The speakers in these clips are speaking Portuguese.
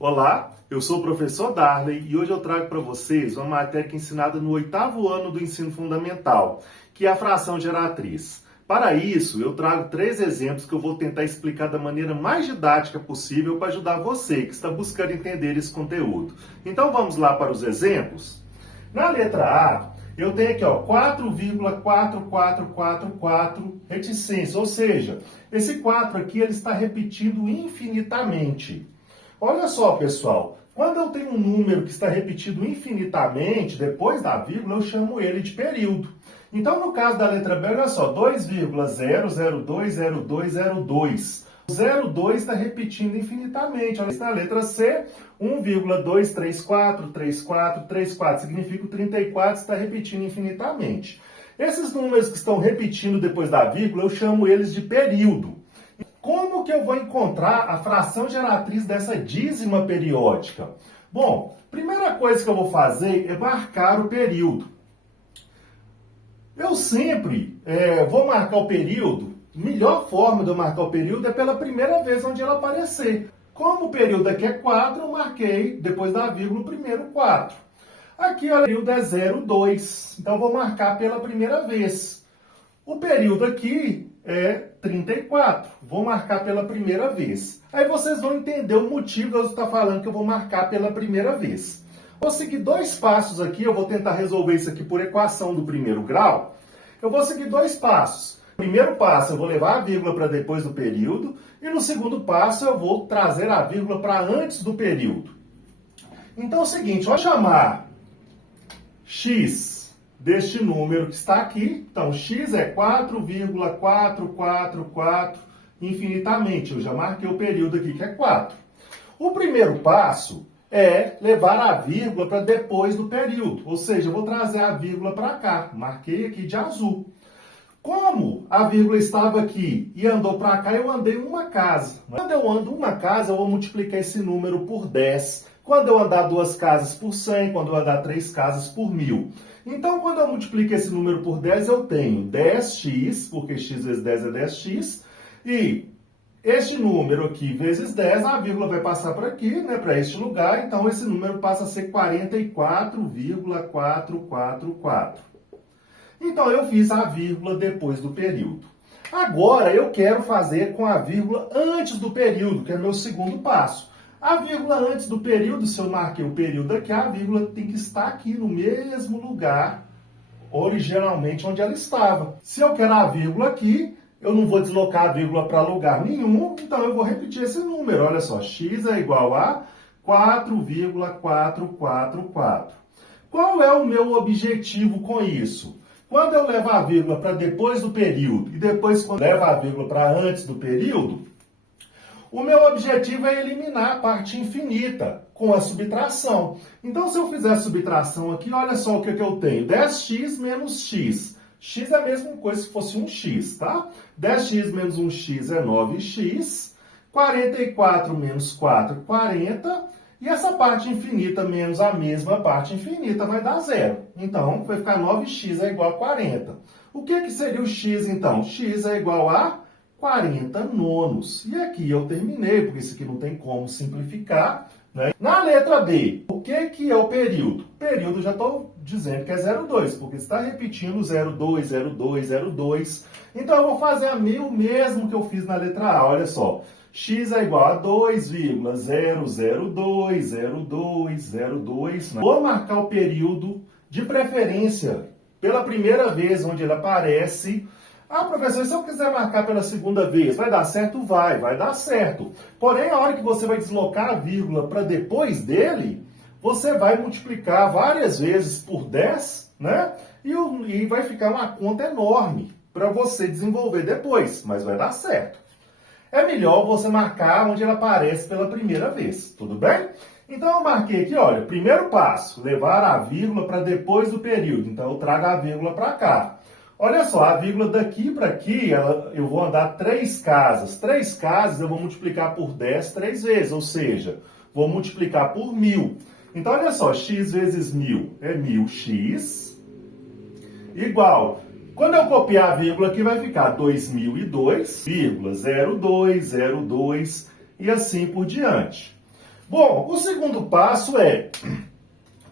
Olá, eu sou o professor Darley e hoje eu trago para vocês uma matéria ensinada no 8º ano do ensino fundamental, que é a fração geratriz. Para isso, eu trago 3 exemplos que eu vou tentar explicar da maneira mais didática possível para ajudar você que está buscando entender esse conteúdo. Então vamos lá para os exemplos? Na letra A, eu tenho aqui 4,4444 reticência, ou seja, esse 4 aqui ele está repetindo infinitamente. Olha só, pessoal, quando eu tenho um número que está repetido infinitamente, depois da vírgula, eu chamo ele de período. Então, no caso da letra B, olha só, 2,0020202. O 02 está repetindo infinitamente. Olha, na letra C, 1,2343434, significa que o 34 está repetindo infinitamente. Esses números que estão repetindo depois da vírgula, eu chamo eles de período. Como que eu vou encontrar a fração geratriz dessa dízima periódica? Bom, primeira coisa que eu vou fazer é marcar o período. Eu sempre vou marcar o período, melhor forma de eu marcar o período é pela primeira vez onde ela aparecer. Como o período aqui é 4, eu marquei, depois da vírgula, o primeiro 4. Aqui, olha, o período é 0,2, então eu vou marcar pela primeira vez. O período aqui é 34. Vou marcar pela primeira vez. Aí vocês vão entender o motivo de eu estar falando que eu vou marcar pela primeira vez. Vou seguir 2 passos aqui. Eu vou tentar resolver isso aqui por equação do primeiro grau. Eu vou seguir 2 passos. No primeiro passo, eu vou levar a vírgula para depois do período. E no segundo passo, eu vou trazer a vírgula para antes do período. Então é o seguinte, vou chamar x deste número que está aqui. Então, x é 4,444 infinitamente. Eu já marquei o período aqui, que é 4. O primeiro passo é levar a vírgula para depois do período. Ou seja, eu vou trazer a vírgula para cá. Marquei aqui de azul. Como a vírgula estava aqui e andou para cá, eu andei uma casa. Quando eu ando uma casa, eu vou multiplicar esse número por 10. Quando eu andar 2 casas por 100, quando eu andar 3 casas por 1000. Então, quando eu multiplico esse número por 10, eu tenho 10x, porque x vezes 10 é 10x, e este número aqui vezes 10, a vírgula vai passar por aqui, né, para este lugar, então esse número passa a ser 44,444. Então, eu fiz a vírgula depois do período. Agora, eu quero fazer com a vírgula antes do período, que é o meu segundo passo. A vírgula antes do período, se eu marquei o período aqui, a vírgula tem que estar aqui no mesmo lugar, originalmente onde ela estava. Se eu quero a vírgula aqui, eu não vou deslocar a vírgula para lugar nenhum, então eu vou repetir esse número. Olha só, x é igual a 4,444. Qual é o meu objetivo com isso? Quando eu levo a vírgula para depois do período e depois quando eu levo a vírgula para antes do período, o meu objetivo é eliminar a parte infinita com a subtração. Então, se eu fizer a subtração aqui, olha só o que eu tenho. 10x menos x. X é a mesma coisa se fosse um x, tá? 10x menos 1x é 9x. 44 menos 4, 40. E essa parte infinita menos a mesma parte infinita vai dar 0. Então, vai ficar 9x é igual a 40. O que seria o x, então? X é igual a 40 nonos. E aqui eu terminei, porque isso aqui não tem como simplificar, né? Na letra B, o que é o período? O período já estou dizendo que é 0,2, porque está repetindo 0,2, 0,2, 0,2. Então eu vou fazer o mesmo que eu fiz na letra A, olha só. X é igual a 2,0020202. Vou marcar o período, de preferência, pela primeira vez onde ele aparece. Ah, professor, se eu quiser marcar pela segunda vez, vai dar certo? Vai dar certo. Porém, a hora que você vai deslocar a vírgula para depois dele, você vai multiplicar várias vezes por 10, né? E vai ficar uma conta enorme para você desenvolver depois, mas vai dar certo. É melhor você marcar onde ela aparece pela primeira vez, tudo bem? Então, eu marquei aqui, olha, primeiro passo, levar a vírgula para depois do período. Então, eu trago a vírgula para cá. Olha só, a vírgula daqui para aqui, eu vou andar 3 casas. 3 casas eu vou multiplicar por 10 3 vezes, ou seja, vou multiplicar por 1000. Então, olha só, x vezes 1000 é 1000x, igual. Quando eu copiar a vírgula aqui, vai ficar 2002,0202 e assim por diante. Bom, o segundo passo é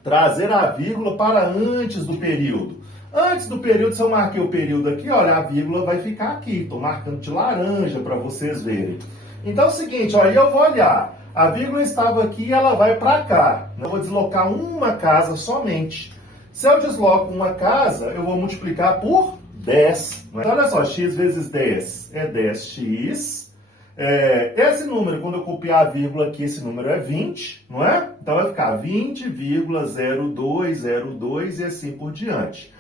trazer a vírgula para antes do período. Antes do período, se eu marquei o período aqui, olha, a vírgula vai ficar aqui. Estou marcando de laranja para vocês verem. Então é o seguinte, olha, eu vou olhar. A vírgula estava aqui e ela vai para cá. Eu vou deslocar uma casa somente. Se eu desloco uma casa, eu vou multiplicar por 10. Então, olha só, x vezes 10 é 10x. Esse número, quando eu copiar a vírgula aqui, esse número é 20, não é? Então vai ficar 20,0202 e assim por diante.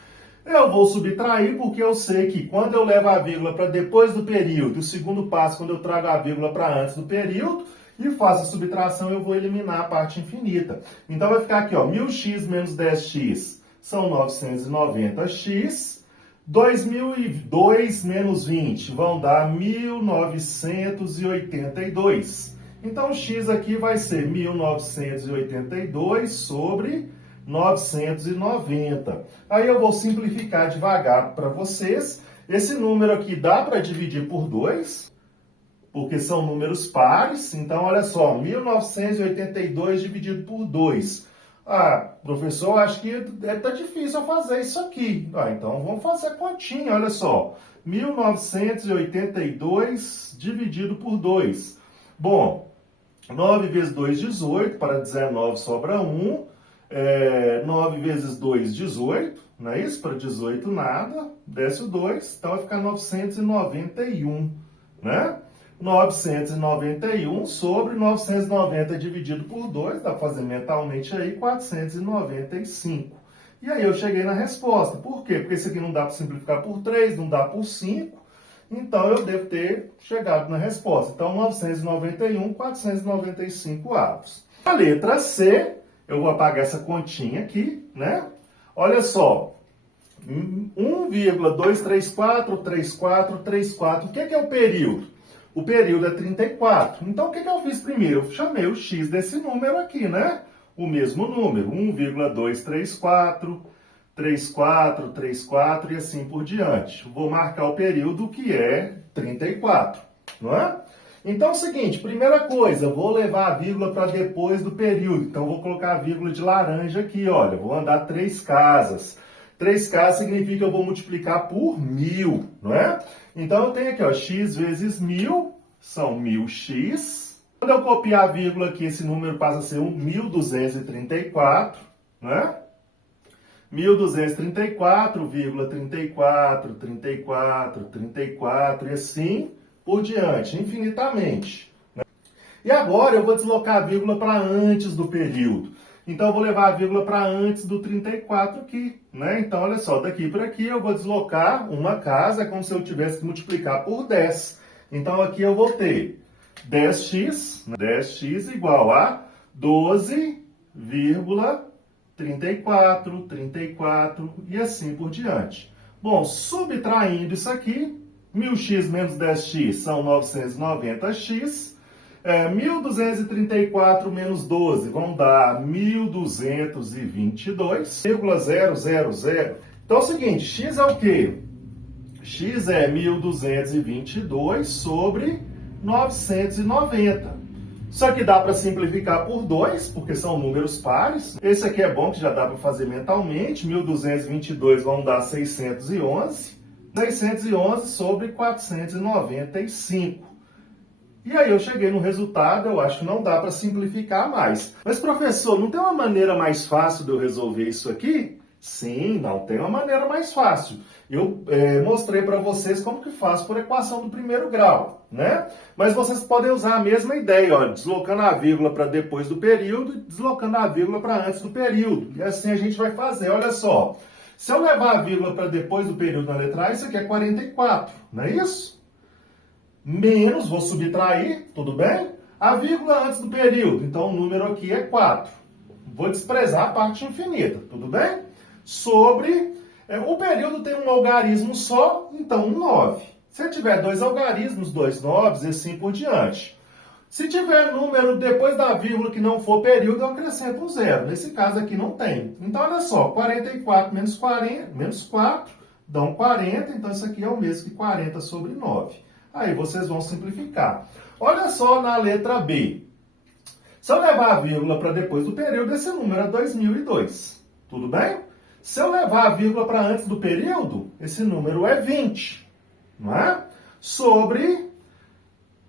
Eu vou subtrair porque eu sei que quando eu levo a vírgula para depois do período, o segundo passo, quando eu trago a vírgula para antes do período, e faço a subtração, eu vou eliminar a parte infinita. Então vai ficar aqui, ó, 1000x menos 10x são 990x. 2002 menos 20 vão dar 1982. Então, x aqui vai ser 1982 sobre 990. Aí eu vou simplificar devagar para vocês. Esse número aqui dá para dividir por 2, porque são números pares. Então, olha só, 1982 dividido por 2. Ah, professor, acho que tá difícil eu fazer isso aqui. Ah, então vamos fazer a continha, olha só. 1982 dividido por 2. Bom, 9 vezes 2, 18. Para 19 sobra 1. 9 vezes 2, 18. Não é isso? Para 18 nada. Desce o 2. Então vai ficar 991, né? 991 sobre 990 dividido por 2, dá para fazer mentalmente aí, 495. E aí eu cheguei na resposta. Por quê? Porque esse aqui não dá para simplificar por 3, não dá por 5. Então eu devo ter chegado na resposta. Então 991, 495 avos. A letra C, eu vou apagar essa continha aqui, né? Olha só. 1,2343434. O que é o período? O período é 34. Então, o que eu fiz primeiro? Eu chamei o x desse número aqui, né? O mesmo número. 1,234, 34, 34 e assim por diante. Vou marcar o período que é 34, não é? Então, é o seguinte, primeira coisa, vou levar a vírgula para depois do período. Então, vou colocar a vírgula de laranja aqui, olha. Vou andar 3 casas. 3 casas significa que eu vou multiplicar por 1000, não é? Então, eu tenho aqui, ó, x vezes 1000 são 1000x. Quando eu copiar a vírgula aqui, esse número passa a ser 1234, né? 1234,34, 34, 34 e assim por diante, infinitamente. Né? E agora eu vou deslocar a vírgula para antes do período. Então, eu vou levar a vírgula para antes do 34 aqui, né? Então, olha só, daqui para aqui eu vou deslocar uma casa, é como se eu tivesse que multiplicar por 10. Então, aqui eu vou ter 10x, né? 10x igual a 12,34, 34 e assim por diante. Bom, subtraindo isso aqui, 1000x menos 10x são 990x. 1.234 menos 12 vão dar 1.222,000. Então é o seguinte, x é o quê? X é 1.222 sobre 990. Só que dá para simplificar por 2, porque são números pares. Esse aqui é bom, que já dá para fazer mentalmente. 1.222 vão dar 611. 611 sobre 495. E aí eu cheguei no resultado, eu acho que não dá para simplificar mais. Mas, professor, não tem uma maneira mais fácil de eu resolver isso aqui? Sim, não tem uma maneira mais fácil. Eu mostrei para vocês como que faz por equação do primeiro grau, né? Mas vocês podem usar a mesma ideia, ó, deslocando a vírgula para depois do período e deslocando a vírgula para antes do período. E assim a gente vai fazer, olha só. Se eu levar a vírgula para depois do período na letra A, isso aqui é 44, não é isso? Menos, vou subtrair, tudo bem? A vírgula antes do período, então o número aqui é 4. Vou desprezar a parte infinita, tudo bem? Sobre, o período tem um algarismo só, então 9. Se eu tiver 2 algarismos, 2 noves e assim por diante. Se tiver número depois da vírgula que não for período, eu acrescento um 0. Nesse caso aqui não tem. Então, olha só, 44 menos 4 dão 40, então isso aqui é o mesmo que 40 sobre 9. Aí vocês vão simplificar. Olha só na letra B. Se eu levar a vírgula para depois do período, esse número é 2002. Tudo bem? Se eu levar a vírgula para antes do período, esse número é 20. Não é? Sobre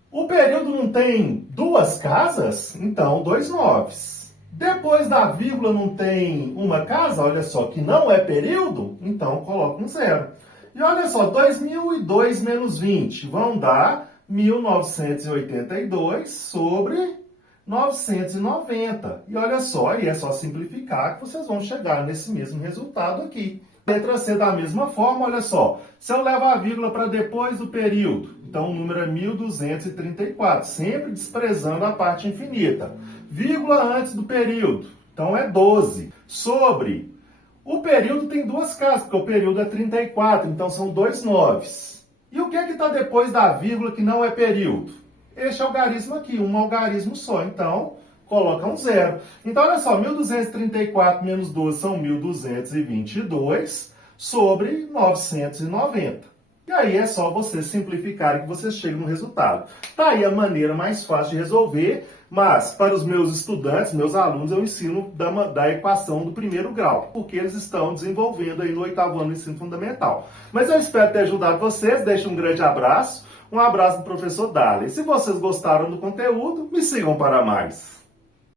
o período não tem duas casas? Então, 2 noves. Depois da vírgula não tem uma casa? Olha só, que não é período? Então, coloca um 0. E olha só, 2002 menos 20 vão dar 1982 sobre 990. E olha só, aí é só simplificar que vocês vão chegar nesse mesmo resultado aqui. Letra C da mesma forma, olha só. Se eu levo a vírgula para depois do período, então o número é 1234, sempre desprezando a parte infinita. Vírgula antes do período, então é 12. Sobre o período tem duas casas, porque o período é 34, então são 2 noves. E o que é que está depois da vírgula que não é período? Este algarismo aqui, um algarismo só, então coloca um 0. Então, olha só, 1234 menos 12 são 1222 sobre 990. E aí é só você simplificar que você chega no resultado. Tá aí a maneira mais fácil de resolver, mas para os meus estudantes, meus alunos, eu ensino da equação do primeiro grau, porque eles estão desenvolvendo aí no 8º ano do ensino fundamental. Mas eu espero ter ajudado vocês, deixo um grande abraço. Um abraço do professor Dali. Se vocês gostaram do conteúdo, me sigam para mais.